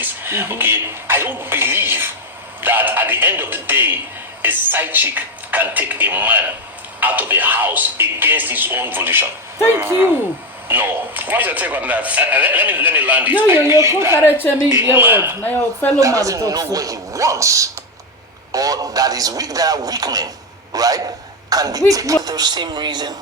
excuses. Okay, I don't believe that at the end of the day, a side chick can take a man out of a house against his own volition. Thank you. No. What's your take on that? Let me land it. No, your co-character me now your fellow man doesn't know what he wants, or that is weak. There are weak men, right? Can be taken for the same reason.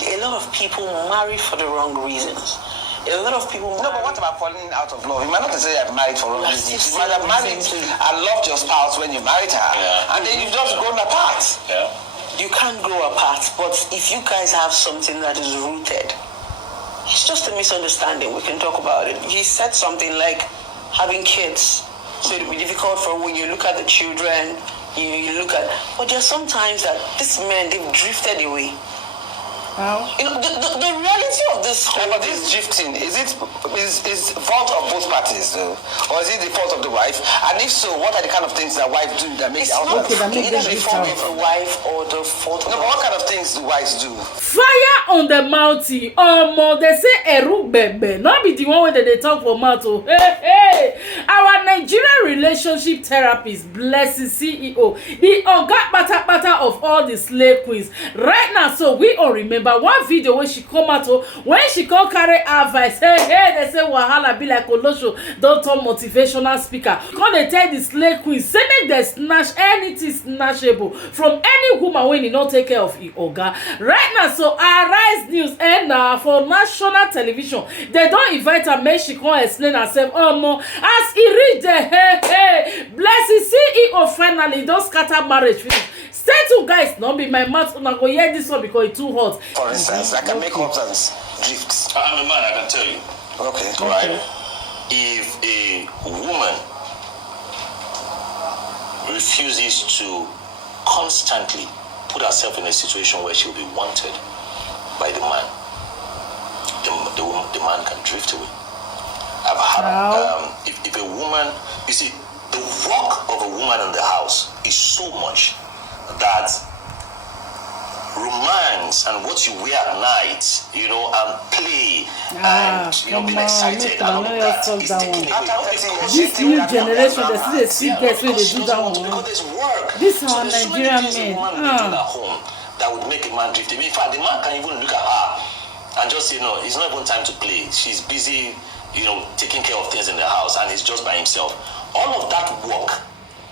A lot of people marry for the wrong reasons. A lot of people. No, but what about falling out of love? You might not say you've married for wrong reasons. You might have married and loved your spouse when you married her, and then you've just grown apart. Yeah. You can't grow apart, but if you guys have something that is rooted, it's just a misunderstanding. We can talk about it. He said something like having kids, so it will be difficult for when you look at the children. You look at, but there's sometimes that these men, they've drifted away. How? You know, the reality of this whole But this drifting, is fault of both parties, though? Or is it the fault of the wife? And if so, what are the kind of things that wives do that make it's not make either them the fault of the wife or the fault of No, but what kind of things do wives do? Fire on the mountain. They say Eru Bebe. Not be the one where they talk for mouth. Hey. Our Nigerian relationship therapist, Blessingceo, the Oga of all the slave queens. Right now, so we all remember one video when she come out, when she come carry advice. Hey, they say Wahala be like Olosho, don't turn motivational speaker. Come they tell the slave queens, say make they snatch anything snatchable from any woman when you not take care of it, Oga. Right now, so Arise News and for national television, they don't invite her, make she come explain herself. Oh no, as he reach the Blessingceo finally don't scatter marriage. Stay tuned, guys. Not be my mouth. I'm not going to hear this one because it's too hot. For instance, I can make ups and drifts. I'm a man, I can tell you. Okay. Right? If a woman refuses to constantly put herself in a situation where she'll be wanted by the man, the man can drift away. I've had, if a woman, you see, the work of a woman in the house is so much that romance and what you wear at night, you know, and play and being excited and all of that is taking away. This new generation, they see guys when they do that one. Because there's work. This are so Nigerian men. At home that would make a man drift. In fact, the man can even look at her and just say, no, it's not even time to play. She's busy, you know, taking care of things in the house, and he's just by himself. All of that work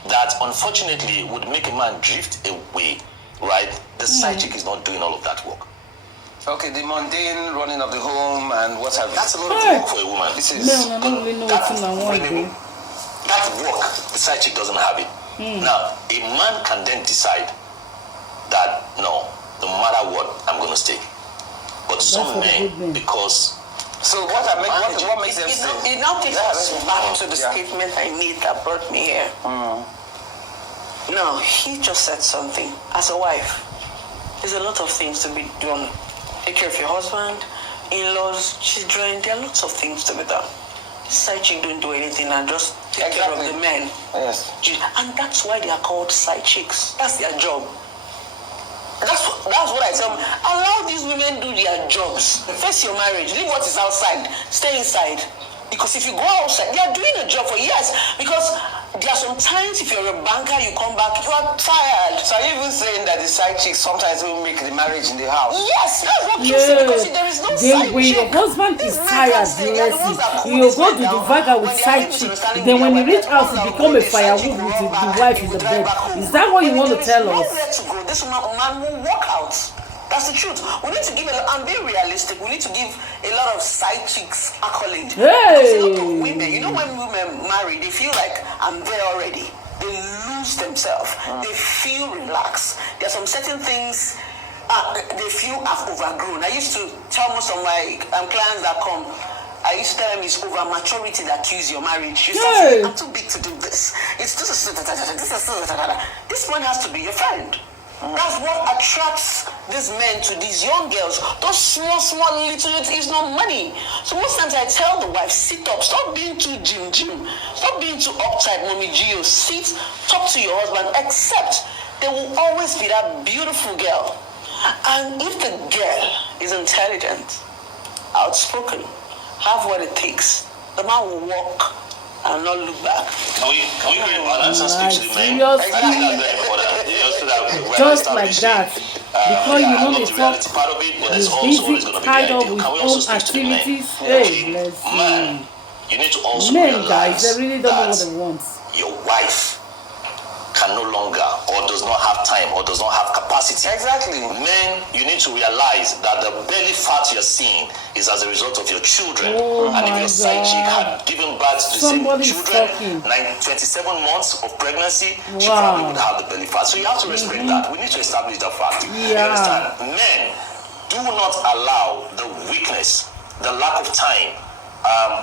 that unfortunately would make a man drift away, right? The side chick is not doing all of that work. Okay, the mundane running of the home and what have you. That's a lot of work for a woman. This is I don't really know what's in my way. That work, the side chick doesn't have it. Now, a man can then decide that no matter what, I'm going to stay. But some men, because so what makes them say? It now takes us back to the statement I made that brought me here. Now, he just said something. As a wife, there's a lot of things to be done. Take care of your husband, in-laws, children. There are lots of things to be done. Side chick don't do anything and just take care of the men. Yes. And that's why they are called side chicks. That's their job. That's what I tell them. Allow these women do their jobs. Face your marriage. Leave what is outside. Stay inside. Because if you go outside, they are doing a job for years. Because there are some times if you're a banker, you come back, you are tired. So are you even saying that the side chicks sometimes will make the marriage in the house? Yes, that's what you say. Because there is no side chick. When your husband is tired, you go to the vaga with side chick. Then when you reach out, you become a firewood with the wife in the bed. Is that what you want to tell us? This man will walk out. That's the truth. We need to give and be realistic. We need to give a lot of side chicks accolade. Hey! A lot of women, you know, when women marry, they feel like I'm there already. They lose themselves. They feel relaxed. There are some certain things they feel I've overgrown. I used to tell most of my clients that come, I used to tell them it's over maturity that kills your marriage. You start saying, I'm too big to do this. It's this man has to be your friend. That's what attracts these men to these young girls. Those small little is not money. So most times I tell the wife, sit up, stop being too gym. Stop being too uptight, mommy Gio. Sit, talk to your husband, except there will always be that beautiful girl. And if the girl is intelligent, outspoken, have what it takes, the man will walk and and not look back. Can we create balance and speak to the men? Seriously. I think that's very important. You know, so that we're Just like establishing, that. Because yeah, you I know love they the talk, reality part of it, but there's he's also always busy, going to be tied the up ideal. with Can we own also speak to the men? activities. Okay, Hey, let's man, see. you need to also Men, realize guys, they really don't know what that they want. your wife can no longer or does not have time or does not have capacity. Exactly. Men, you need to realize that the belly fat you're seeing is as a result of your children. Oh and if my your side chick God. had given birth to the Somebody's same children, talking. 27 months of pregnancy, she Wow. probably would have the belly fat. So you have to respect that. We need to establish that fact. You Yeah. understand? Men, do not allow the weakness, the lack of time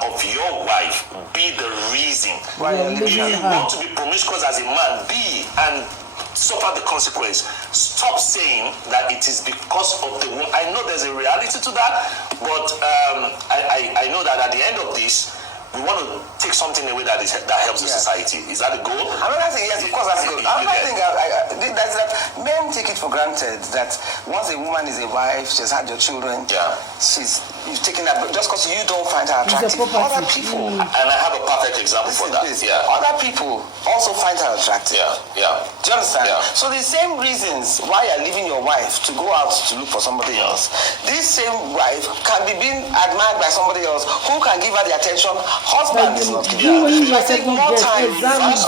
of your wife be the reason. Why you're If leaving you her. want to be promiscuous as a man, be and suffer the consequence. Stop saying that it is because of the woman. I know there's a reality to that, but I know that at the end of this, we want to take something away that helps the society. Is that the goal? Another thing, yes, of course, that's good. Another thing, that's that men take it for granted that once a woman is a wife, she's had your children, you've taken that, but just because you don't find her attractive, other people, and I have a perfect example for that. Other people also find her attractive. Do you understand? So the same reasons why you're leaving your wife to go out to look for somebody else, this same wife can be being admired by somebody else who can give her the attention husband is not giving her. You Take more time. As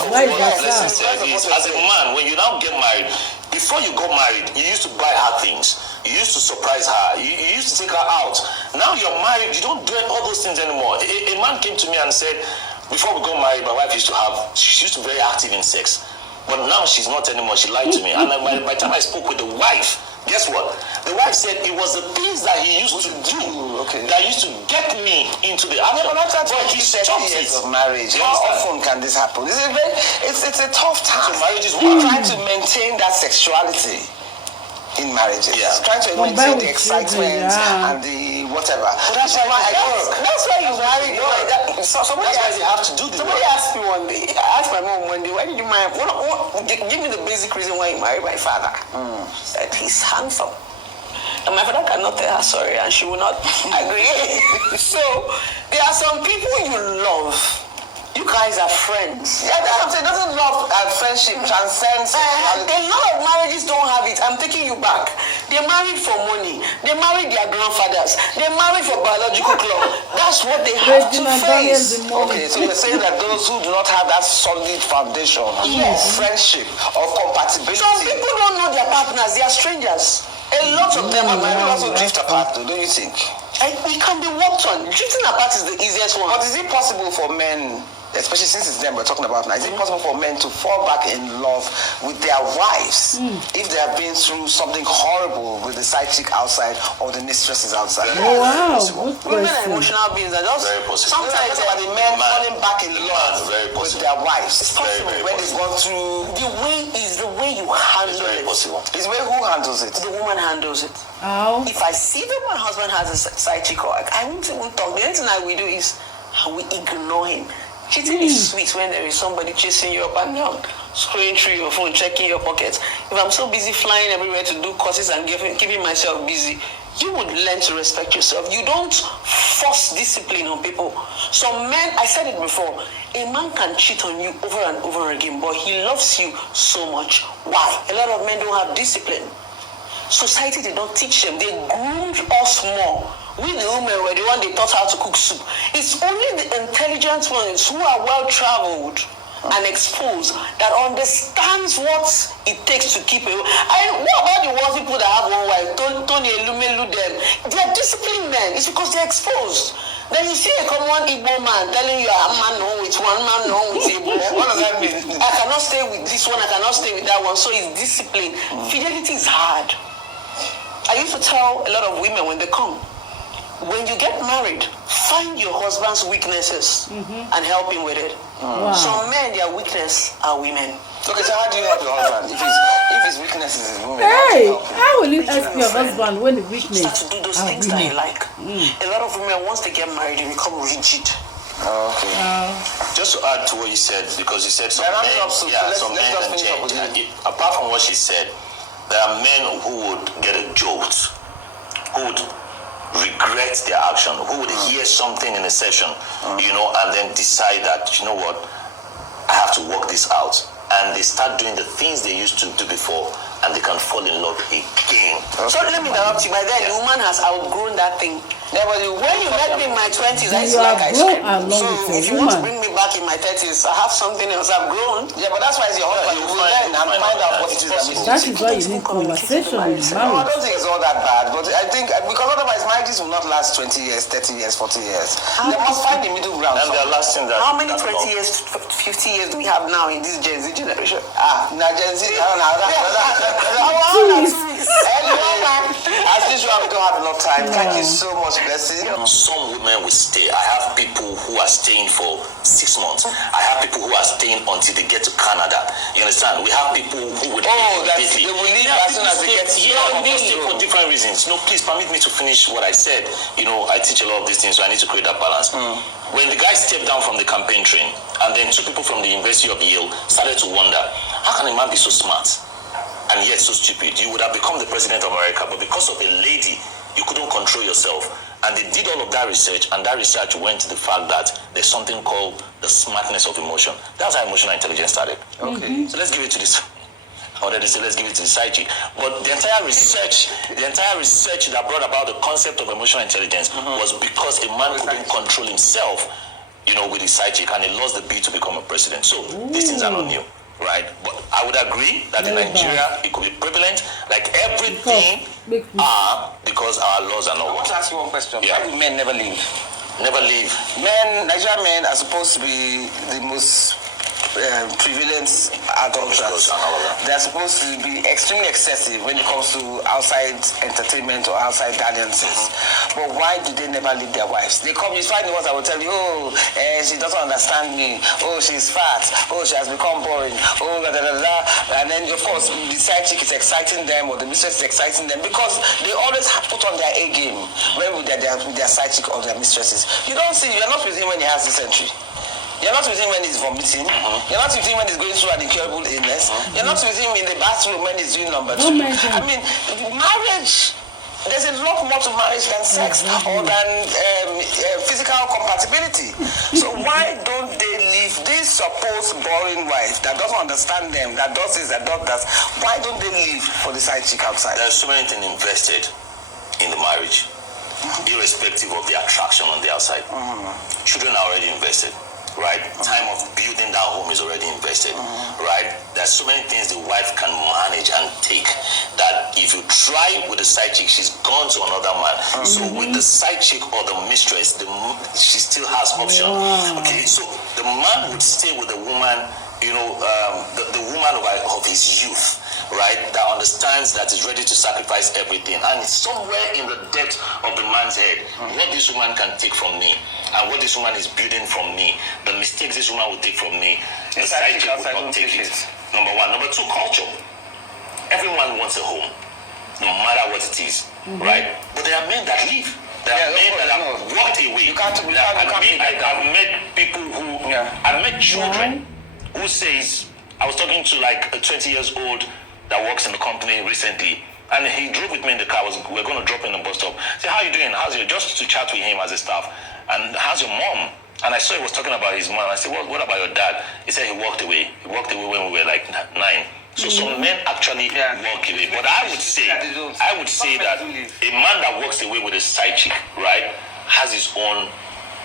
a man, when you now get married, before you got married, you used to buy her things. You used to surprise her. You used to take her out. Now you're married, you don't do all those things anymore. A man came to me and said, before we got married, my wife she used to be very active in sex. But now she's not anymore. She lied to me. And by the time I spoke with the wife, guess what? The wife said it was the things that he used to do that used to get me into the action. But he stopped years of marriage. How often can this happen? It's a tough time. So marriage is trying to maintain that sexuality in marriages. Trying to maintain the excitement and the whatever. But that's why you married. That's why you have to do this. Somebody asked me one day, I asked my mom one day, why did you marry? Give me the basic reason why you married my father. That he's handsome. And my father cannot tell her sorry and she will not agree. So there are some people you love. You guys are friends. Yeah, that's what I'm saying. Doesn't love and friendship transcends sexuality? A lot of marriages don't have it. I'm taking you back. They married for money. They married their grandfathers. They married for biological club. That's what they have to face. Okay, so you're saying that those who do not have that solid foundation of friendship, of compatibility. Some people don't know their partners. They are strangers. A lot of them are married. Also drift apart, though, don't you think? It can be worked on. Drifting apart is the easiest one. But is it possible for men, especially since it's them we're talking about now, is it possible for men to fall back in love with their wives if they have been through something horrible with the side chick outside or the mistresses outside? Oh, wow. Women are emotional beings. And just very possible. Sometimes the men falling back in love with their wives. It's possible. When they've gone through. The way you handle It's very it. possible. It's where who handles it? The woman handles it. How? If I see that my husband has a side chick, I won't even talk. The only thing I will do is I will ignore him. Cheating is sweet when there is somebody chasing you up and down, scrolling through your phone, checking your pockets. If I'm so busy flying everywhere to do courses and keeping myself busy, you would learn to respect yourself. You don't force discipline on people. Some men, I said it before, a man can cheat on you over and over again, but he loves you so much. Why? A lot of men don't have discipline. Society did not teach them. They groomed us more. We the women were the one they taught how to cook soup. It's only the intelligent ones who are well-traveled and exposed that understands what it takes to keep it. What about the ones people that have one wife? Tony Elumelu them. They are disciplined men. It's because they're exposed. Then you see a common Igbo man telling you, I'm man known with one man known with Igbo. What does that mean? I cannot stay with this one, I cannot stay with that one. So it's discipline. Fidelity is hard. I used to tell a lot of women when they come, when you get married, find your husband's weaknesses and help him with it. Wow. Some men, their weakness are women. Okay, so how do you help your husband? If his weakness is his woman, Hey, how will you help your husband when the weakness Start to do those things that he like. A lot of women, once they get married, they become rigid. Okay. Just to add to what you said, because you said some Yeah, men, some men can change. Apart from what she said, there are men who would get a jolt, who would regret their action, who would hear something in a session, you know, and then decide that, you know what, I have to work this out. And they start doing the things they used to do before, and they can fall in love again. So let me interrupt you. By then, the woman has outgrown that thing. Yeah, but when you met me in my 20s, I used to like ice cream. So if you want to bring me back in my 30s, I have something else. I've grown. Yeah, but that's why it's your husband. You will learn and find out what it is. That is why you need conversation with marriage. No, I don't think it's all that bad. But I think, because otherwise marriages will not last 20 years, 30 years, 40 years. They must find the middle ground. And they're lasting that. How many 20 years, 50 years do we have now in this Gen Z generation? Now Gen Z, I don't know. As usual, we don't have enough time. Thank you so much, Blessing. Some women will stay. I have people who are staying for 6 months. I have people who are staying until they get to Canada. You understand? We have people who would they will leave as soon as they get to stay for different reasons. No, please permit me to finish what I said. You know, I teach a lot of these things, so I need to create that balance. When the guy stepped down from the campaign train, and then 2 people from the University of Yale started to wonder, how can a man be so smart and yet so stupid? You would have become the president of America, but because of a lady, you couldn't control yourself. And they did all of that research, and that research went to the fact that there's something called the smartness of emotion. That's how emotional intelligence started. Okay. So let's give it to this. I wanted to say let's give it to the side chick. But the entire research that brought about the concept of emotional intelligence was because a man couldn't control himself, you know, with his side chick, and he lost the bid to become a president. So these things are not new. Right, but I would agree that in Nigeria it could be prevalent, like everything, because our laws are not. I want to ask you one question. Yeah. Why do men never leave? Never leave. Nigerian men are supposed to be the most prevalent adulterers. They are supposed to be extremely excessive when it comes to outside entertainment or outside dalliances. But why do they never leave their wives? They come, you find the ones that will tell you, she doesn't understand me. Oh, she's fat. Oh, she has become boring. Oh, da da da da. And then, of course, the side chick is exciting them, or the mistress is exciting them, because they always put on their A game when with their side chick or their mistresses. You don't see, you're not with him when he has dysentery. You're not with him when he's vomiting. You're not with him when he's going through an incurable illness. You're not with him in the bathroom when he's doing number 2. I mean, marriage, there's a lot more to marriage than sex or than physical compatibility. So why don't they leave this supposed boring wife that doesn't understand them, that does this, that does that? Why don't they leave for the side chick outside? There's so many things invested in the marriage, irrespective of the attraction on the outside. Children are already invested. Right? Time of building that home is already invested. Right? There's so many things the wife can manage and take that if you try with the side chick, she's gone to another man. So with the side chick or the mistress, she still has option. Okay, so the man would stay with the woman, you know, the woman of his youth, right? That understands, that is ready to sacrifice everything. And somewhere in the depth of the man's head, what this woman can take from me, and what this woman is building from me, the mistakes this woman will take from me, the side chick will not take it. Number one. Number two, culture. Everyone wants a home, no matter what it is, right? But there are men that leave. There are men that have walked away. I've met people who, I've met children who says, I was talking to like a 20 years old that works in the company recently, and he drove with me in the car. We're going to drop in the bus stop. Say, how are you doing? Just to chat with him as a staff. And how's your mom? And I saw he was talking about his mom. I said, what about your dad? He said he walked away. He walked away when we were like 9. So some men actually walk away. But I would say that a man that walks away with a side chick, right, has his own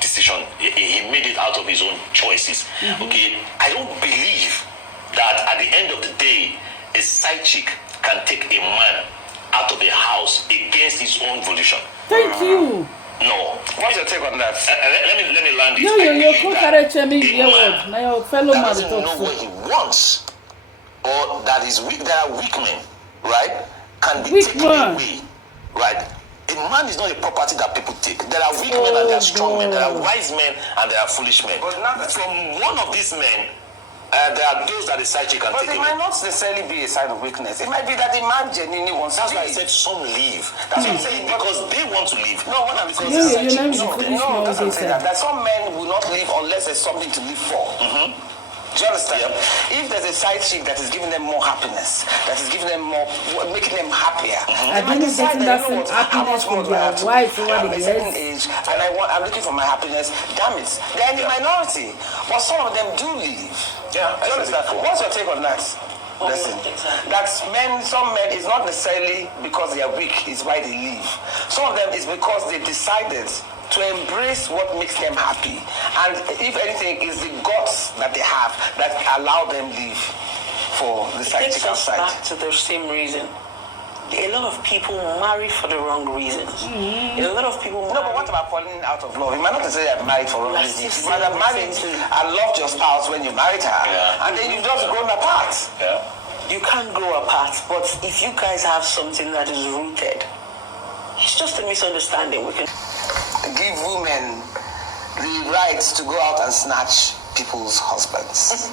decision. He made it out of his own choices. Okay, I don't believe that at the end of the day, a side chick can take a man out of a house against his own volition. Thank you. No. What's your take on that? Let me land this. Your fellow man doesn't know what he wants, or that is weak. There are weak men, right? Can be taken away, right? A man is not a property that people take. There are weak men and there are strong men. There are wise men and there are foolish men. But from one of these men, there are those that the side chick can take away. But it might not necessarily be a sign of weakness. It might be that the man genuinely wants to leave. That's why I said some leave. That's what I'm saying, because they want to leave. No, what I'm saying is that some men will not leave unless there's something to live for. Do you understand? If there's a side chick that is giving them more happiness, that is giving them more, making them happier, I think it's getting that same happiness from their wife over the certain years. age, and I'm looking for my happiness. Damn it, they're in the minority, but some of them do leave. Yeah, do you understand? What's your take on that? Listen, some men is not necessarily because they are weak is why they leave. Some of them is because they decided to embrace what makes them happy, and if anything, is the guts that they have that allow them live for the side chick outside. Back to the same reason. A lot of people marry for the wrong reasons. A lot of people marry. No, but what about falling out of love? You might not necessarily have married for wrong reasons. You might have married and loved your spouse when you married her, and then you've just grown apart. You can't grow apart, but if you guys have something that is rooted, it's just a misunderstanding. We can give women the right to go out and snatch people's husbands.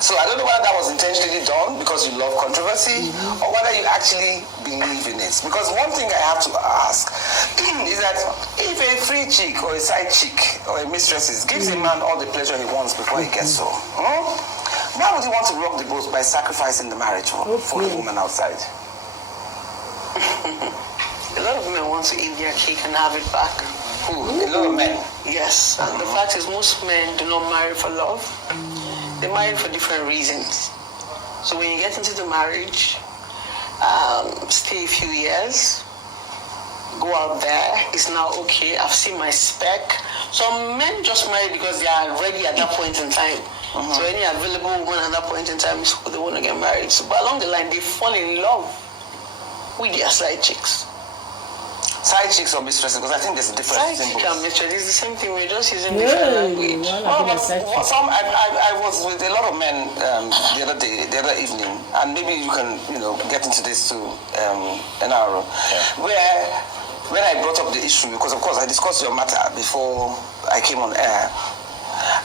So I don't know whether that was intentionally done because you love controversy or whether you actually believe in it. Because one thing I have to ask is that if a free chick or a side chick or a mistress gives a man all the pleasure he wants before he gets home, why would he want to rock the boat by sacrificing the marriage for the woman outside? A lot of men want to eat their cake and have it back. A lot of men. Yes, and the fact is most men do not marry for love. They marry for different reasons. So when you get into the marriage, stay a few years, go out there, it's now okay, I've seen my spec. Some men just marry because they are ready at that point in time. So any available woman at that point in time is who they want to get married to. But along the line, they fall in love with their side chicks. Side chicks or mistresses, because I think there's a difference. Side chick and mistress is the same thing. We're just using different language. I was with a lot of men the other evening, and maybe you can get into this too, NRO, where when I brought up the issue, because of course I discussed your matter before I came on air,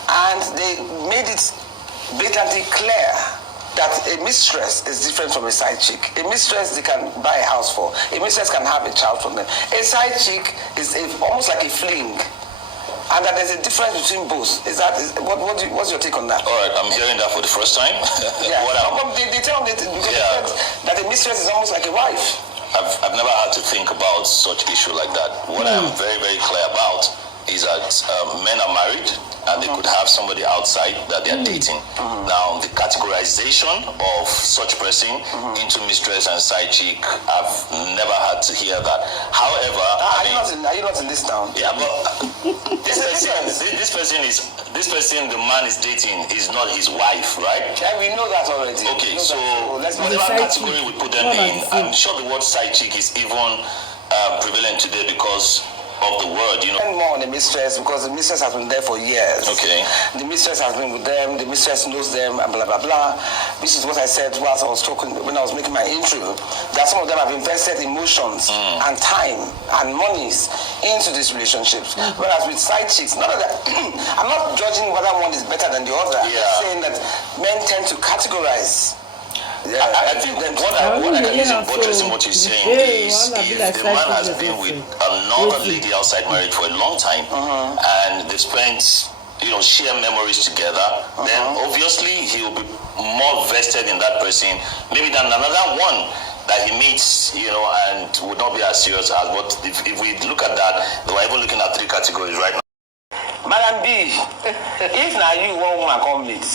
and they made it blatantly clear that a mistress is different from a side chick. A mistress they can buy a house for. A mistress can have a child from them. A side chick is almost like a fling. And that there's a difference between both. What's your take on that? All right, I'm hearing that for the first time. They tell me that a mistress is almost like a wife. I've never had to think about such issue like that. What I am very, very clear about is that men are married and they could have somebody outside that they are dating. Now, the categorization of such person into mistress and side chick, I've never had to hear that. However, are you not in this town? Yeah, but this person the man is dating is not his wife, right? Yeah, we know that already. Okay, so whatever category we put them in, I'm sure the word side chick is even prevalent today because of the word, more on the mistress because the mistress has been there for years. Okay. The mistress has been with them, the mistress knows them, and blah blah blah. This is what I said whilst I was talking when I was making my intro. That some of them have invested emotions and time and monies into these relationships. Whereas with side chicks, none of that. I'm not judging whether one is better than the other. Yeah. I'm saying that men tend to categorize. Yeah, I think that what I can use in buttressing what you're saying is if the man has been with another lady outside marriage for a long time and they've spent share memories together, then obviously he will be more vested in that person maybe than another one that he meets, and would not be as serious as. But if we look at that, we're even looking at 3 categories right now. Madam B, if now you one woman come meet,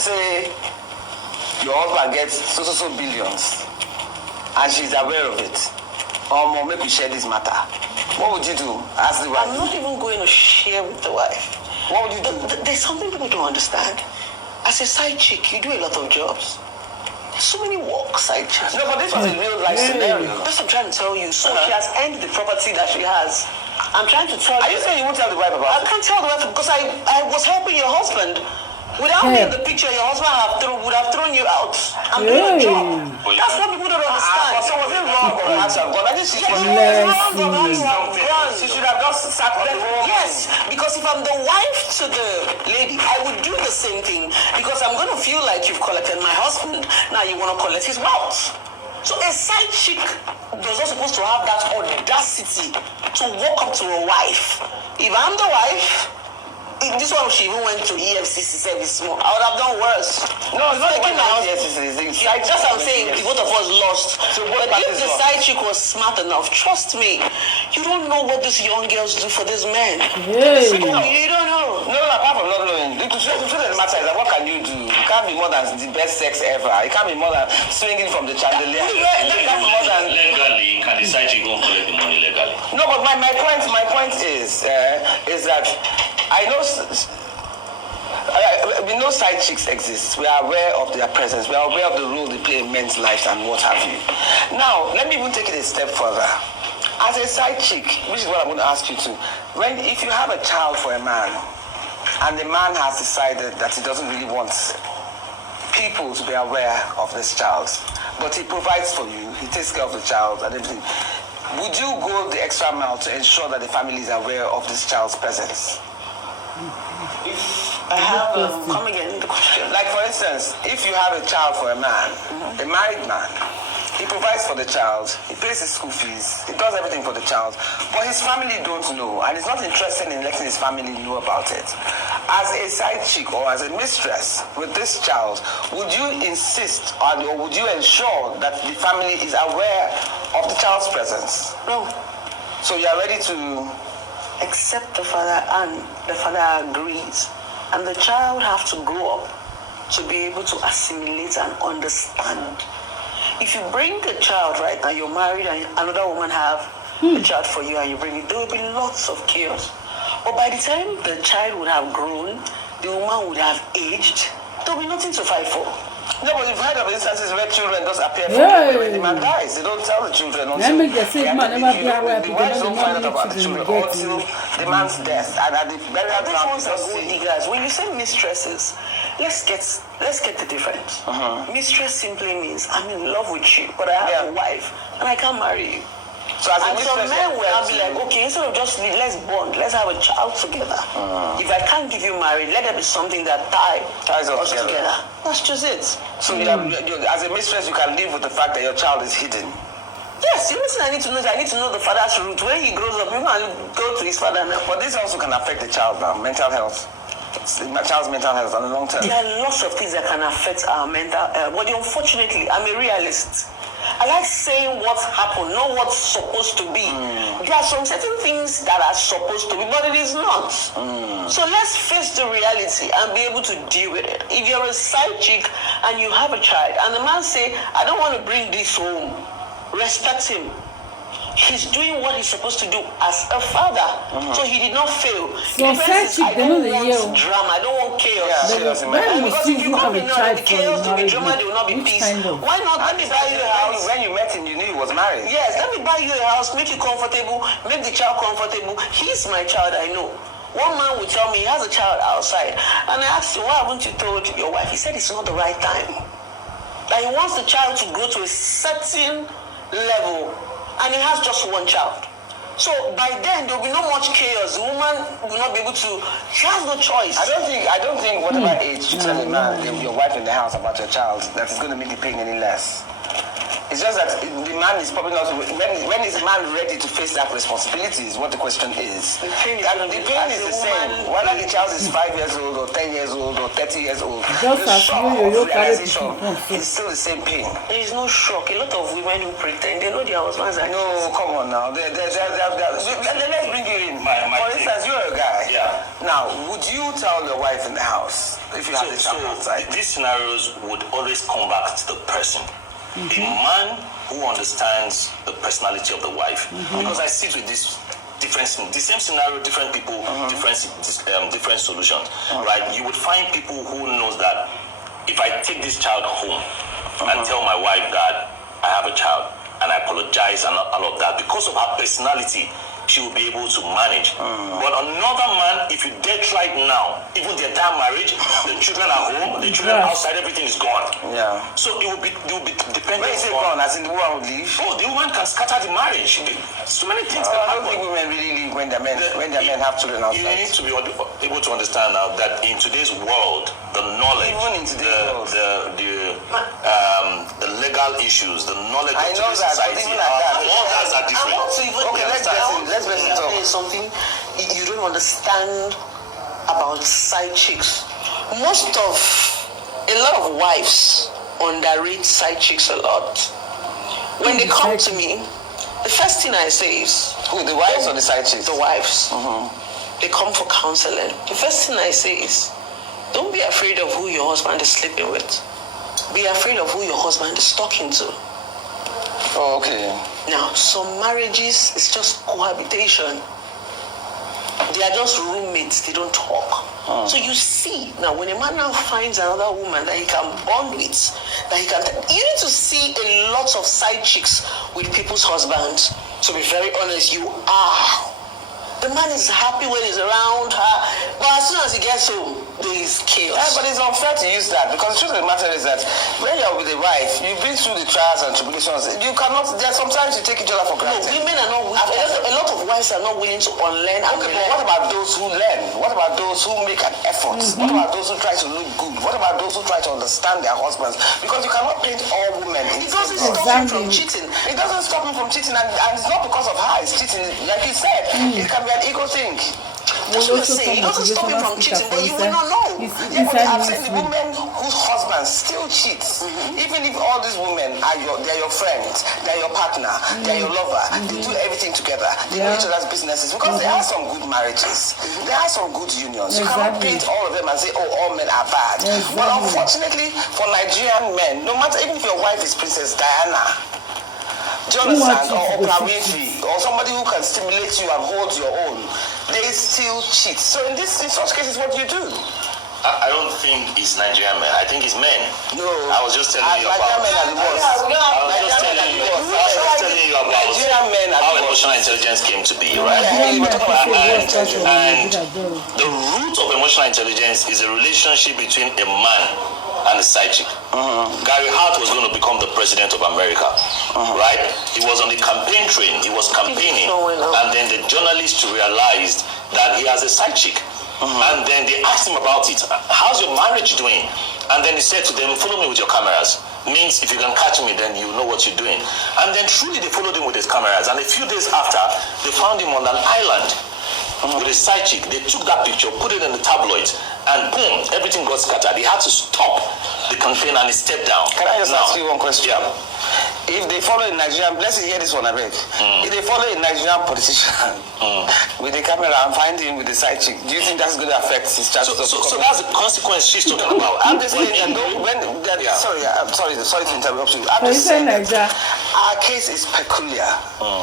say your husband gets so billions and she's aware of it, or make we share this matter, what would you do as the wife? I'm not even going to share with the wife. What would you do? There's something people don't understand. As a side chick, you do a lot of jobs. There's so many work side chicks. No, but this was a real life scenario. That's what I'm trying to tell you. So she has earned the property that she has. I'm trying to tell you. Are you saying you won't tell the wife about it? I can't tell the wife because I was helping your husband. Without me in the picture, your husband would have thrown you out. I'm doing a job. That's what people don't understand. So was it wrong for her to have gone? I think she should have just sat there. Yes, because if I'm the wife to the lady, I would do the same thing because I'm going to feel like you've collected my husband. Now you want to collect his wealth. So a side chick was not supposed to have that audacity to walk up to a wife. If I'm the wife, This one, she even went to EFCC service more. I would have done worse. No, it's not taking my house. Just Just I'm saying, the both of us lost. So but if the side chick was smart enough, trust me, you don't know what these young girls do for this man. Hey. You don't know. No, apart from not knowing, the truth of the matter is that what can you do? It can't be more than the best sex ever. It can't be more than swinging from the chandelier. It can't be more than legally. Can the side chick go collect the money legally? No, but my point is that I know. We know side chicks exist. We are aware of their presence. We are aware of the role they play in men's lives and what have you. Now, let me even take it a step further. As a side chick, which is what I'm going to ask you to, if you have a child for a man, and the man has decided that he doesn't really want people to be aware of this child, but he provides for you, he takes care of the child and everything, would you go the extra mile to ensure that the family is aware of this child's presence? I have come again the question. Like for instance, if you have a child for a man, a married man, he provides for the child, he pays his school fees, he does everything for the child, but his family don't know, and he's not interested in letting his family know about it. As a side chick or as a mistress with this child, would you insist or would you ensure that the family is aware of the child's presence? No. So you are ready to... Except the father, and the father agrees. And the child have to grow up to be able to assimilate and understand. If you bring the child right now, you're married and another woman have a child for you and you bring it, there will be lots of chaos. But by the time the child would have grown, the woman would have aged, there will be nothing to fight for. No, but you've heard of instances where children just appear when the man dies. They don't tell the children until the wives don't find out about the children until the man's death. And at the burial ground, when you say mistresses, let's get the difference. Mistress simply means I'm in love with you, but I have a wife and I can't marry you. So as and some men will be like, okay, instead of just let's bond, let's have a child together. If I can't give you marriage, let there be something that ties us together. That's just it. So you as a mistress, you can live with the fact that your child is hidden. Yes, the only thing I need to know is I need to know the father's root. When he grows up, you can go to his father now. But this also can affect the child now, mental health. The child's mental health on the long term. There are lots of things that can affect our mental health. But unfortunately, I'm a realist. I like saying what's happened, not what's supposed to be. There are some certain things that are supposed to be, but it is not. So let's face the reality and be able to deal with it. If you're a side chick and you have a child, and the man say, I don't want to bring this home, respect him. He's doing what he's supposed to do as a father. So he did not fail. So side chick, they know the year. Drama. I don't want chaos. Because if you have a child for chaos to be marriage, drama, there will not be peace. Why not? Let me buy you a house. When you met him, you knew he was married. Yes, let me buy you a house, make you comfortable, make the child comfortable. He's my child, I know. One man would tell me he has a child outside. And I asked him, why haven't you told your wife? He said it's not the right time. That he wants the child to grow to a certain level. And he has just one child. So by then there will be no much chaos. The woman will not be able to. She has no choice. I don't think whatever age you tell a man, your wife in the house about your child, that is going to make the pain any less. It's just that the man is probably not. When is the man ready to face that responsibility? Is what the question is. The pain is the same. Whether the child is 5 years old or 10 years old or 30 years old, the shock of realization is still the same pain. There is no shock. A lot of women who pretend they know their husbands are. No, come on now. Let's bring you in. For instance, you're a guy. Yeah. Now, would you tell your wife in the house if you have the child outside? These scenarios would always come back to the person. A man who understands the personality of the wife, because I sit with this the same scenario, different people, different solutions, right? You would find people who knows that if I take this child home and tell my wife that I have a child and I apologize and all of that, because of her personality, she will be able to manage. But another man, if you dare try it now, even the entire marriage, the children are home, the children outside, everything is gone. Yeah. So it will be dependent. When you say gone, as in the woman will leave? Oh, the woman can scatter the marriage. So many things can happen. I don't think women really leave when their men have children outside. You need to be able to understand now that in today's world, the knowledge, the legal issues, the knowledge of today's society, all that are different. Let's talk. Something you don't understand about side chicks. A lot of wives underrate side chicks a lot. When they come to me, the first thing I say is, who, the wives or the side chicks? The wives. They come for counseling. The first thing I say is, don't be afraid of who your husband is sleeping with. Be afraid of who your husband is talking to. Oh, okay. Now, some marriages is just cohabitation. They are just roommates, they don't talk. So you see, now when a man now finds another woman that he can bond with, you need to see a lot of side chicks with people's husbands. To be very honest, you are. The man is happy when he's around her, but as soon as he gets home, there is chaos. Yeah, but it's unfair to use that, because the truth of the matter is that when you're with a wife, you've been through the trials and tribulations. You cannot, sometimes you take each other for granted. No, women are not willing. A lot of wives are not willing to unlearn. Okay, but what about those who learn? What about those who make an effort? What about those who try to look good? What about those who try to understand their husbands? Because you cannot paint all women. It doesn't stop him from cheating. It doesn't stop him from cheating, and it's not because of her. It's cheating, like you said. It can be an ego thing. That's what I'm saying. It doesn't stop him from cheating, but you will not know. Yeah, but I've seen the women whose husbands still cheat. Even if all these women they're your friends, they're your partner, they're your lover, they do everything together, they know each other's businesses, because there are some good marriages, there are some good unions. You cannot paint all of them and say, oh, all men are bad. But unfortunately, for Nigerian men, no matter, even if your wife is Princess Diana, do you understand? Or Oprah Winfrey, or somebody who can stimulate you and hold your own, they still cheat. So in such cases, what do you do? I don't think it's Nigerian men. I think it's men. No. I was just telling you about. Nigerian men are the worst. I was just telling you about Nigerian men are how the worst. emotional intelligence came to be, right? Yeah, we're talking about And the root of emotional intelligence is a relationship between a man and a side chick. Gary Hart was going to become the president of America, right? He was on the campaign train. He was campaigning, and then the journalist realized that he has a side chick. And then they asked him about it. How's your marriage doing? And then he said to them, follow me with your cameras. Means if you can catch me, then you know what you're doing. And then truly they followed him with his cameras. And a few days after, they found him on an island with a side chick. They took that picture, put it in the tabloids, and boom, everything got scattered. He had to stop the campaign and he stepped down. Can I just ask you one question? Yeah. If they follow a Nigerian, let's hear this one, I beg. If they follow a Nigerian politician with a camera and find him with a side chick, do you think that's going to affect his chances of So that's the consequence she's talking about. I'm just saying that sorry to interrupt you. I'm just saying that our case is peculiar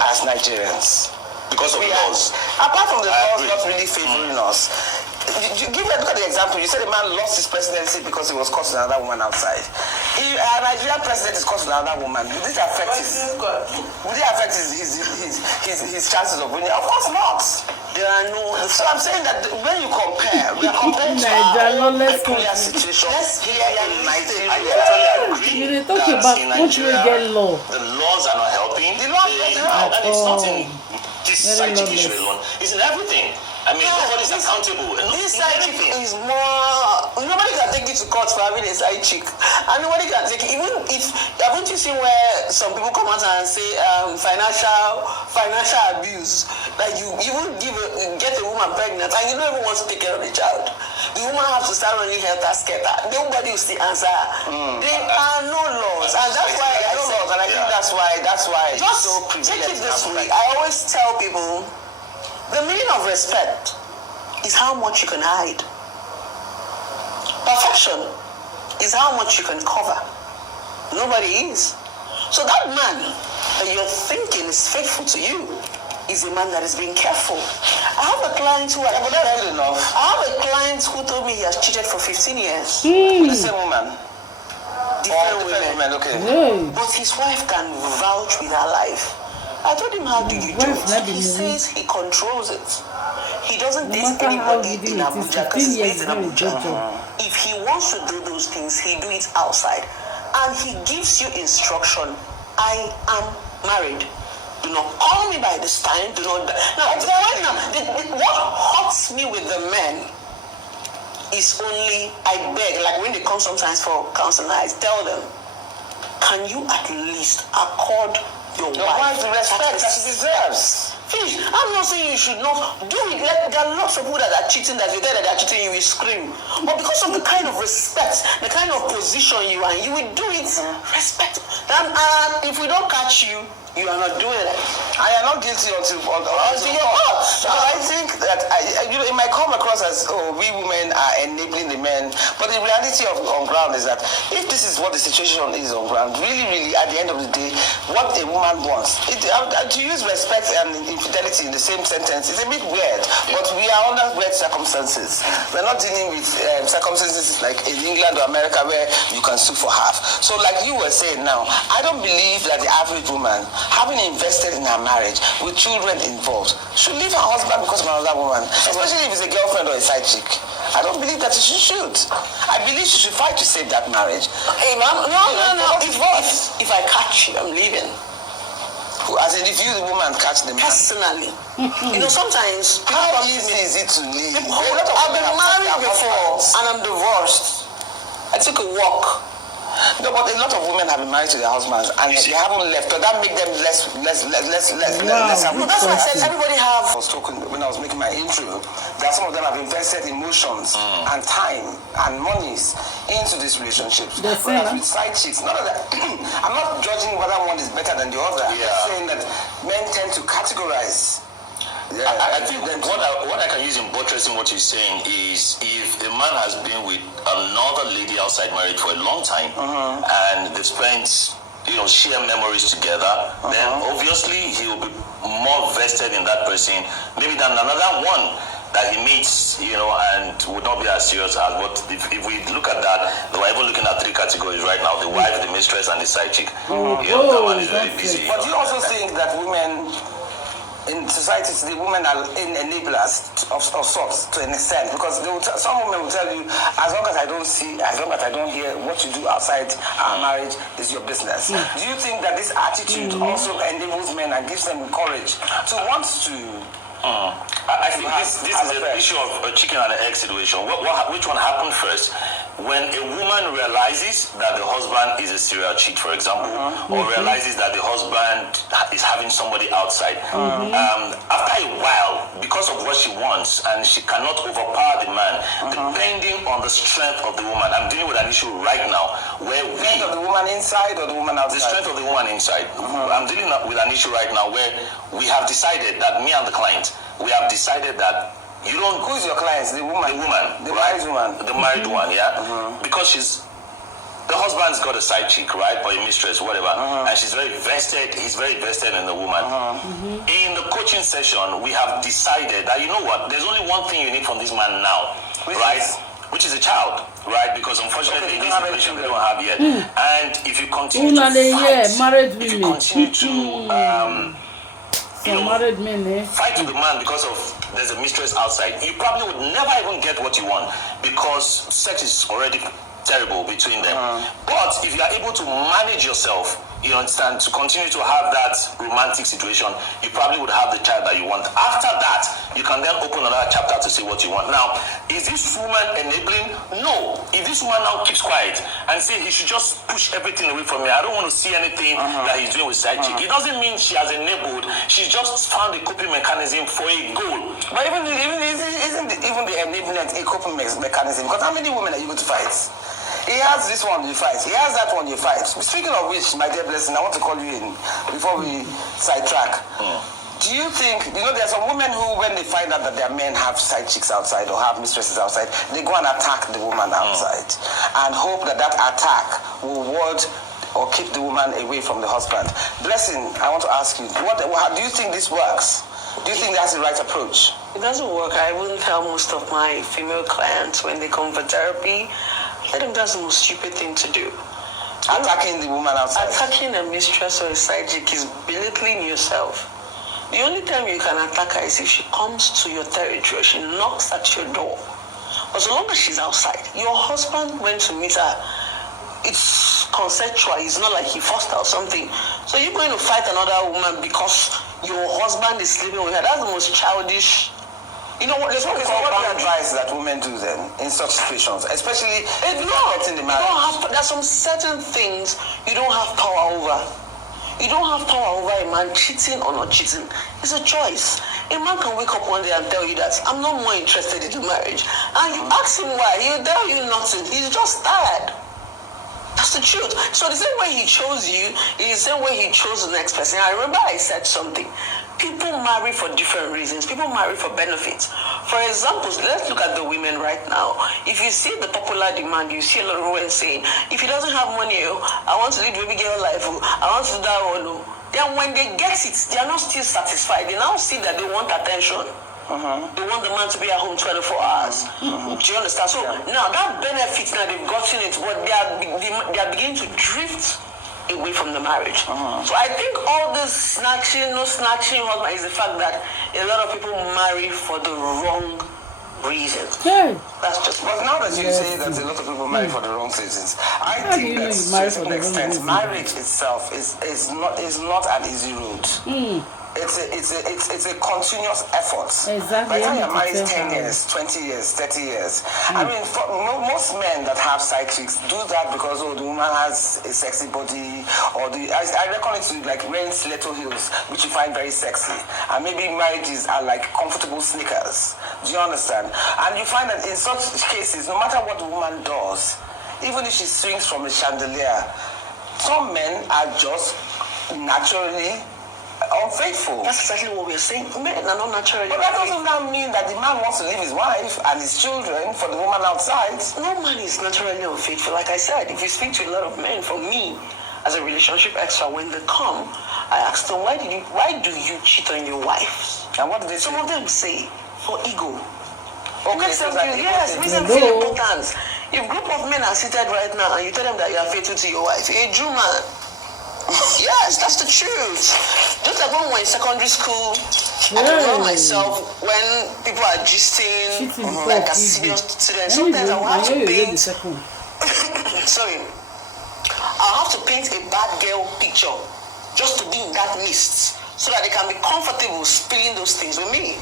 as Nigerians. Because of the laws. Apart from the laws not really favoring us. Look at the example. You said a man lost his presidency because he was caught with another woman outside. If a Nigerian president is caught with another woman, will it affect his chances of winning? Of course not. There are no. So I'm saying that when you compare, we are comparing to our peculiar situation here in Nigeria. I totally agree. You talk about what you get law. The laws are not helping. The laws don't help. And it's not in this side chick issue alone. It's in everything. I mean, nobody's accountable. This side chick is more. Nobody can take you to court for having a side chick, and nobody can take it. Even if haven't you seen where some people come out and say financial abuse, like you even get a woman pregnant and you don't even want to take care of the child. The woman has to start running helter skelter. Nobody will still answer. There are no laws, and that's why I said. And I think that's why it's Just so take prevalent. it this way. I always tell people, the meaning of respect is how much you can hide. Perfection is how much you can cover. Nobody is. So that man that you're thinking is faithful to you is a man that is being careful. I have a client who told me he has cheated for 15 years. With the same woman. Different women. Okay. But his wife can vouch with her life. I told him, how do you do it? He says he controls it. He doesn't date anybody in Abuja because he's based in Abuja. If he wants to do those things, he do it outside. And he gives you instruction. I am married. Do not call me by this time. Do not. Now, what hurts me with the men is only, I beg, like when they come sometimes for counseling, I tell them, can you at least accord your wife the respect that she deserves? Finish. I'm not saying you should not do it. Like, there are lots of people that are cheating, that you tell that they are cheating, you will scream. But because of the kind of respect, the kind of position you are, you will do it. Respect. And if we don't catch you, you are not doing it. I am not guilty until you're not. So I think that it might come across as, oh, we women are enabling the men, but the reality on ground is that if this is what the situation is on ground, really, at the end of the day, what a woman wants, to use respect and infidelity in the same sentence is a bit weird. But we are under weird circumstances. We're not dealing with circumstances like in England or America where you can sue for half. So, like you were saying now, I don't believe that the average woman, having invested in her marriage with children involved, should leave her husband because of another woman, especially if it's a girlfriend or a side chick. I don't believe that she should. I believe she should fight to save that marriage. Hey, ma'am, no. If I catch you, I'm leaving. As in, if you, the woman, catch the man. Personally. Sometimes... How easy is it to leave? I've been married before, and I'm divorced. I took a walk. No, but a lot of women have been married to their husbands and they haven't left. Does that make them less? No, that's why I said everybody have. I was talking when I was making my intro that some of them have invested emotions and time and monies into these relationships. Whereas with side chicks, none of that. I'm not judging whether one is better than the other. I'm saying that men tend to categorize. Yeah, I think what I can use in buttressing what you're saying is if a man has been with another lady outside marriage for a long time and they've spent share memories together, then obviously he will be more vested in that person maybe than another one that he meets, and would not be as serious as. But if we look at that, we're even looking at 3 categories right now: the wife, the mistress, and the side chick. That one is very busy. But do you also think that women in society, the women are enablers of sorts to an extent, because some women will tell you, as long as I don't see, as long as I don't hear, what you do outside our marriage is your business. Do you think that this attitude also enables men and gives them courage to want to? I think this is an issue of a chicken and an egg situation. Which one happened first? When a woman realizes that the husband is a serial cheat, for example, or realizes that the husband is having somebody outside, after a while, because of what she wants, and she cannot overpower the man, depending on the strength of the woman. I'm dealing with an issue right now where the strength of the woman inside or the woman outside? The strength of the woman inside. I'm dealing with an issue right now where we have decided that me and the client, we have decided that you don't. Who is your client? The woman. The woman. The married woman. The married one, yeah. Because the husband's got a side chick, right, or a mistress, whatever, and she's very vested. He's very vested in the woman. In the coaching session, we have decided that there's only one thing you need from this man now, which is a child, right? Because unfortunately, this situation we don't have yet. And if you continue to fight, if you continue to married men, fight with the man because of there's a mistress outside, you probably would never even get what you want because sex is already terrible between them. But if you are able to manage yourself, you understand, to continue to have that romantic situation, you probably would have the child that you want. After that, you can then open another chapter to say what you want. Now, is this woman enabling? No. If this woman now keeps quiet and say he should just push everything away from me, I don't want to see anything that he's doing with side chick, it doesn't mean she has enabled. She's just found a coping mechanism for a goal. But isn't the enablement a coping mechanism? Because how many women are you going to fight? He has this one, you fight. He has that one, you fight. Speaking of which, my dear Blessing, I want to call you in before we sidetrack. Do you think, there are some women who, when they find out that their men have side chicks outside or have mistresses outside, they go and attack the woman outside and hope that attack will ward or keep the woman away from the husband. Blessing, I want to ask you, how do you think this works? Do you think that's the right approach? It doesn't work. I wouldn't tell most of my female clients when they come for therapy, I think that's the most stupid thing to do. Attacking the woman outside? Attacking a mistress or a side chick is belittling yourself. The only time you can attack her is if she comes to your territory, she knocks at your door. But so long as she's outside, your husband went to meet her. It's consensual. It's not like he forced her or something. So you're going to fight another woman because your husband is sleeping with her. That's the most childish. There's what advice that women do then in such situations, especially if you're affecting the marriage. There's some certain things you don't have power over. You don't have power over a man cheating or not cheating. It's a choice. A man can wake up one day and tell you that I'm not more interested in the marriage. And you ask him why, he'll tell you nothing. He's just tired. That's the truth. So the same way he chose you is the same way he chose the next person. I remember I said something. People marry for different reasons. People marry for benefits. For example, let's look at the women right now. If you see the popular demand, you see a lot of women saying, if he doesn't have money, I want to lead baby girl life, I want to do that one. Then when they get it, they are not still satisfied. They now see that they want attention. They want the man to be at home 24 hours. Do you understand? So now that benefit, now they've gotten it, but they are beginning to drift away from the marriage. So I think all this snatching, no snatching husband is the fact that a lot of people marry for the wrong reason. That's just. But now that you say that a lot of people marry for the wrong reasons, I think that to a certain extent, marriage itself is not an easy road. It's a continuous effort. Exactly. By the time you're married 10 years, 20 years, 30 years. I mean, most men that have side chicks do that because the woman has a sexy body, or I reckon it to like wearing stiletto heels, which you find very sexy. And maybe marriages are like comfortable sneakers. Do you understand? And you find that in such cases, no matter what the woman does, even if she swings from a chandelier, some men are just naturally unfaithful. That's exactly what we're saying. Men are not naturally. But that doesn't now mean that the man wants to leave his wife and his children for the woman outside. No man is naturally unfaithful. Like I said, if you speak to a lot of men, for me, as a relationship expert, when they come, I ask them, why do you cheat on your wife? And what do they say? Some of them say, for ego. Okay, Makes them feel, yes, makes them feel important. If a group of men are seated right now and you tell them that you are faithful to your wife, a Jew man. Yes, that's the truth. Just like when we were in secondary school, I can remember myself when people are gisting, like a senior student. Sometimes I will have to paint. Sorry, I'll have to paint a bad girl picture just to be in that mist, so that they can be comfortable spilling those things with me.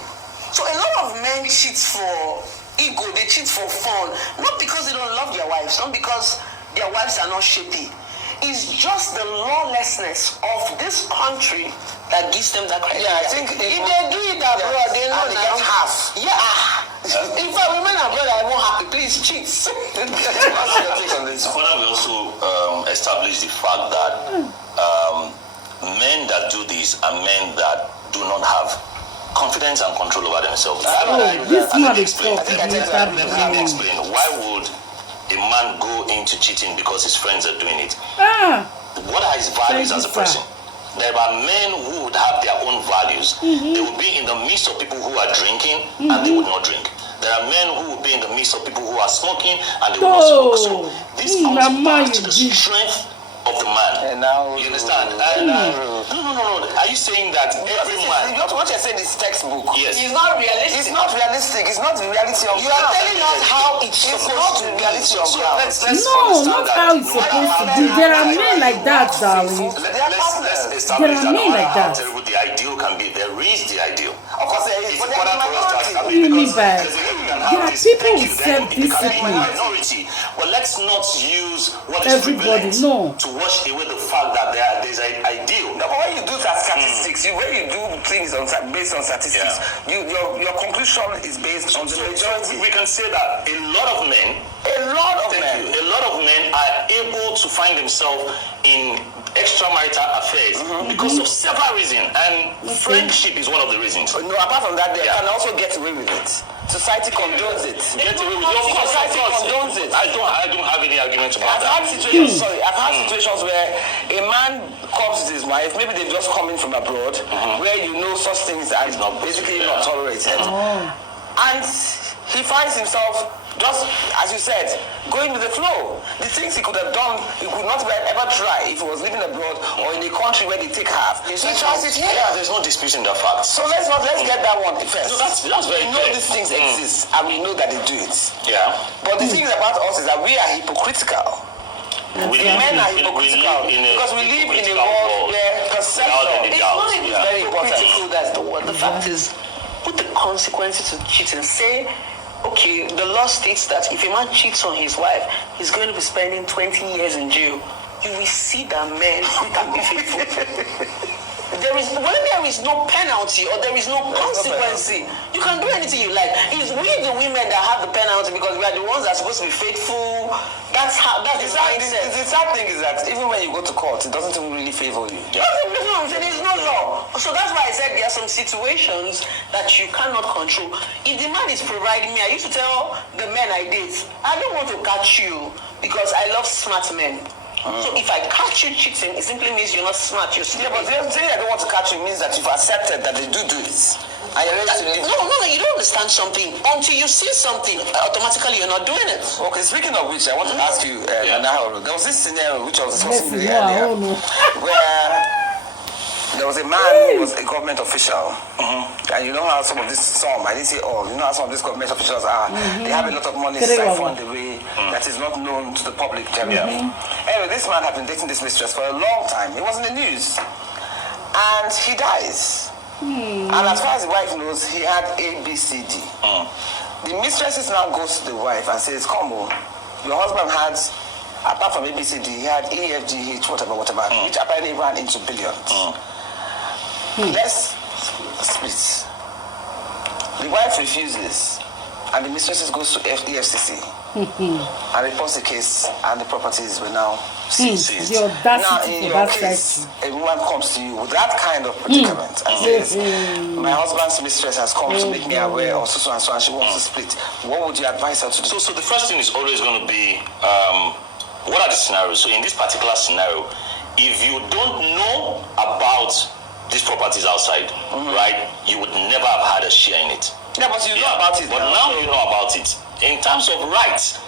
So a lot of men cheat for ego. They cheat for fun, not because they don't love their wives, not because their wives are not shapey. It's just the lawlessness of this country that gives them that credit. Yeah, I think if they do it abroad, they know they get half. Yeah. In fact, women abroad are more happy. Please cheat. So further, we also establish the fact that men that do this are men that do not have confidence and control over themselves. This man is let me explain. Why would a man go into cheating because his friends are doing it? What are his values as a person? There are men who would have their own values. They would be in the midst of people who are drinking and they would not drink. There are men who would be in the midst of people who are smoking and they would not smoke. So this comes back to the strength of the man. And now, you understand? No. Are you saying that every man? What you're saying is textbook. Yes. It's not realistic. It's not realistic. It's not the reality of. You are telling us how it's not the reality of. Let's no, not how it's supposed to be. There are men like that, darling. Let's establish that no matter how terrible the ideal can be, there is the ideal. Of course, there is. But there are people with self-discipline. But let's not use what is everybody to wash away the fact that there's an ideal. No, but when you do that statistics, when you do things based on statistics, your conclusion is based on the majority. We can say that a lot of men are able to find themselves in extramarital affairs because of several reasons, and friendship is one of the reasons. No, apart from that, they can also get away with it. Society condones it. Get away with it. Society condones it. I don't have any argument about I've had situations where a man comes with his wife, maybe they've just come in from abroad, where you know such things are basically not tolerated. And he finds himself, just as you said, going with the flow. The things he could have done, he could not ever try if he was living abroad or in a country where they take half. He tries it here. Yeah, there's no disputing that fact. So let's get that one first. No, that's very we know these things exist and we know that they do it. Yeah. But the thing about us is that we are hypocritical. Men are hypocritical because we live in a world where perception is not even very hypocritical. That's the word. The fact is, put the consequences of cheating. Say, okay, the law states that if a man cheats on his wife, he's going to be spending 20 years in jail. you will see that men can be faithful. When there is no penalty or there is no consequence, you can do anything you like. It's we the women that have the penalty because we are the ones that are supposed to be faithful. That's the mindset. The sad thing is that even when you go to court, it doesn't even really favor you. There's no law. So that's why I said there are some situations that you cannot control. If the man is providing me, I used to tell the men I date, I don't want to catch you because I love smart men. So if I catch you cheating, it simply means you're not smart, you're stupid. Yeah, but saying I don't want to catch you means that you've accepted that they do it. And you're ready to leave. No, you don't understand something. Until you see something, automatically you're not doing it. Okay, speaking of which, I want to ask you, Nana, there was this scenario which I was discussing with you earlier, where there was a man who was a government official, and you know how some of I didn't say all, you know how some of these government officials are, they have a lot of money siphoned away that is not known to the public. Anyway, this man had been dating this mistress for a long time. He was in the news, and he dies. And as far as the wife knows, he had A, B, C, D. The mistress now goes to the wife and says, come on, your husband had, apart from A, B, C, D, he had E, F, G, H, whatever, which apparently ran into billions. Let's split. The wife refuses, and the mistress goes to EFCC and reports the case, and the properties were now seized. Now, in your case, a woman comes to you with that kind of predicament and says, my husband's mistress has come to make me aware of so and so, and she wants to split. What would you advise her to do? So the first thing is always going to be, what are the scenarios? So in this particular scenario, if you don't know about these properties outside, right, you would never have had a share in it. Yeah, but you know about it. But now you know about it. In terms of rights,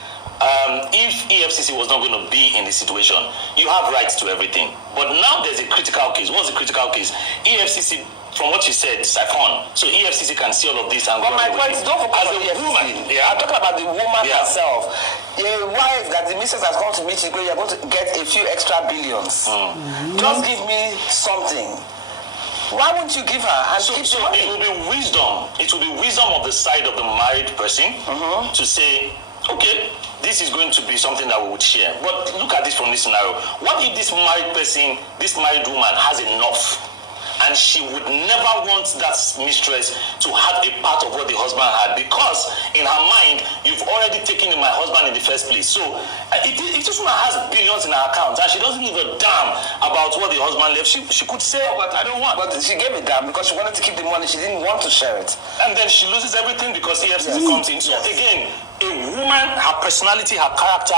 if EFCC was not going to be in this situation, you have rights to everything. But now there's a critical case. What's the critical case? EFCC, from what you said, siphon. So EFCC can see all of this and but my point is, don't focus on the woman. I'm talking about the woman herself. A wife that the missus has come to meet you, you're going to get a few extra billions. Just give me something. Why won't you give her and keep the money? It will be wisdom. It will be wisdom of the side of the married person to say, okay, this is going to be something that we would share. But look at this from this scenario. What if this married person, this married woman has enough? And she would never want that mistress to have a part of what the husband had, because in her mind, you've already taken my husband in the first place. So if this woman has billions in her account and she doesn't give a damn about what the husband left, she could say, but I don't want. But she gave a damn because she wanted to keep the money. She didn't want to share it. And then she loses everything because EFCC comes in. So again, a woman, her personality, her character,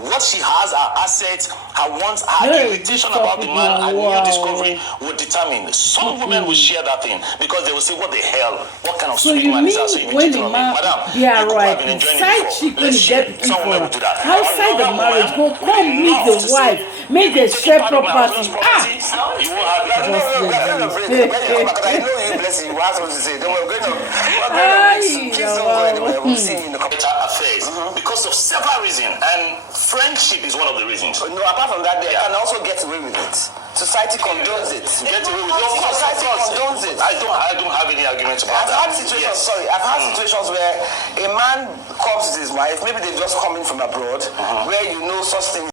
what she has, her assets, her wants, her irritation about the man, her new discovery will determine. Some women will share that thing because they will say, what the hell? What kind of stupid man is that? So you when the man, they are right, side chick when you get people outside the marriage, go come meet the wife, make the share property. You won't have that. No, because I know you, Blessing, you have something to say. Don't worry, please don't go anywhere. We'll see you in the affairs because of several reasons, and friendship is one of the reasons. No, apart from that, they can also get away with it. Society condones it. Get away with it. Society condones it. I don't have any arguments about that. I've had situations where a man comes to his wife, maybe they've just come in from abroad, where you know such things.